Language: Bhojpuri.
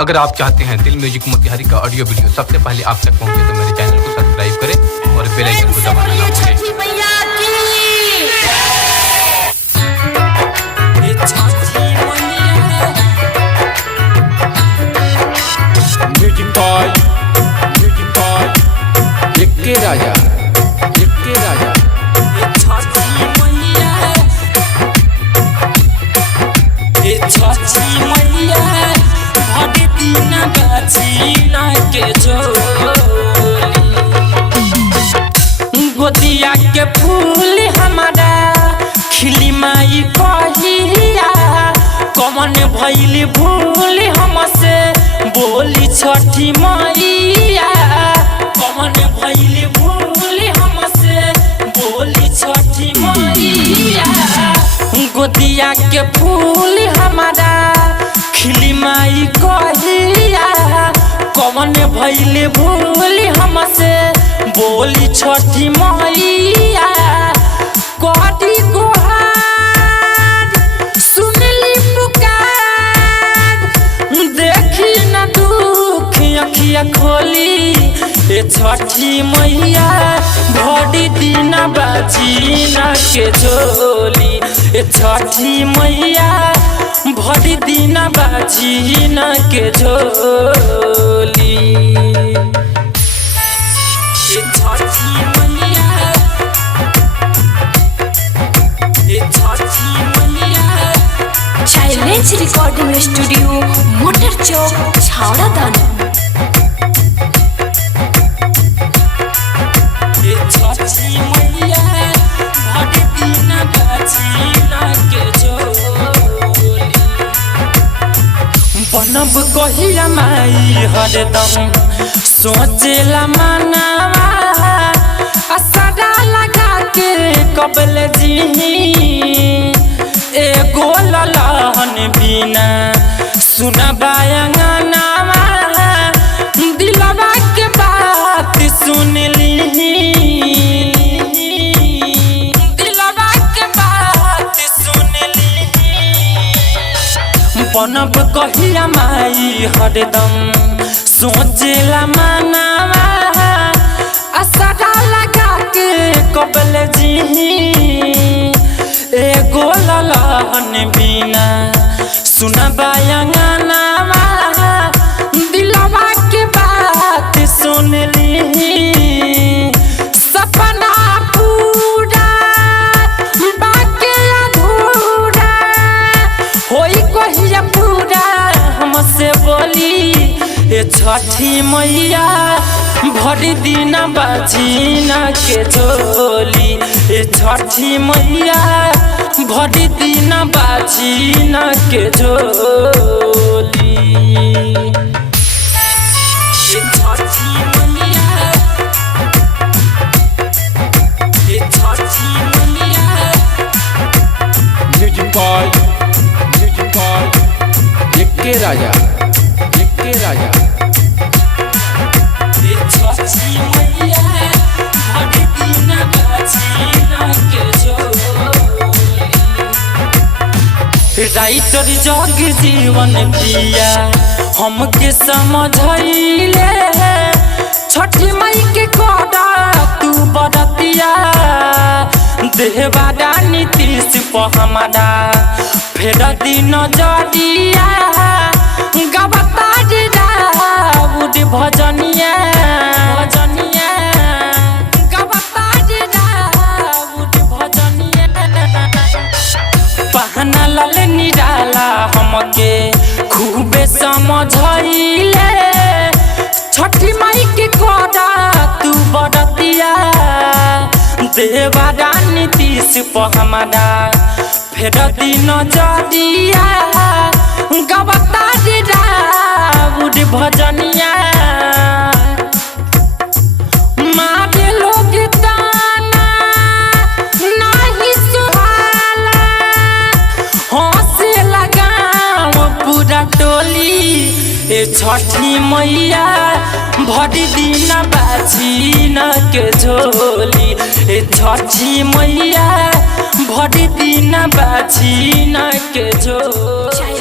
अगर आप चाहते हैं दिल म्यूजिक मोतिहारी का ऑडियो वीडियो सबसे पहले आप तक पहुंचे तो मेरे चैनल को सब्सक्राइब करें और बेल आइकन को दबाना ना भूलें। म्यूजिक बॉय लिखके राजा गोदिया के फूल हमारा खिली माई कहिया कमन भइली भूल हमसे बोली छठी मैया कमन भइली भूल हमसे बोली छठी मैया गोदिया के फूल हमारा खिली माई कहिया कमन भइली भूल हमसे बोली छठी मैया कटी गुहार सुनली पुकार देखी न दुख अखिया खोली ए छठी मैया भरी दिन बाजी न के झोली ए छठी मैया भरी दिन बाजी न के झोली चैलेंज रिकॉर्डिंग स्टूडियो मोटर चौक छावड़ा दाना। बनब कहिया माई हरदम सोचेला मनावा असरा लगा के कबल जी एगो ललहन बिना सुनबायंगनावा दिलवा के बात सुनली दिलवा के बात सुनली बनब कहिया माई हरदम सोचेला मनावा असरा लगा के कबल जी एगो ललहन बिना सुनबायंगनावा दिलवा के बात सुनली सपना पूरा बाकी अधूरा होई कहिया पूरा हमसे बोली ए छठी मैया भरी दिन बाजी न के झोली ए छठी मैया भरी दिन बाजी न के झोली ए छठी मैया ए छठी मैया म्यूजिक बॉय लिखके राजा राइटर जग जीवन पिया हमके समझैले छठी मई के कोडा तू बरतिया देहबादा नीतीश पर हमारा फेर दिन जड़िया गबता राउड भजनिया गबता राउड भजनिया पहना लाल निराला हमके खूबे समझैले छठी माई के कोडा तू बरतिया देवारा नीतीश पर हमारा फेर दिन जड़िया गबता राउड भजनिया मारे लोग ताना नाही सुहाला हंसे लगाओ पूरा टोली ए छठी मैया भरी दिन बाजी न के झोली ए छठी मैया भरी दिन बाजी न के झोली।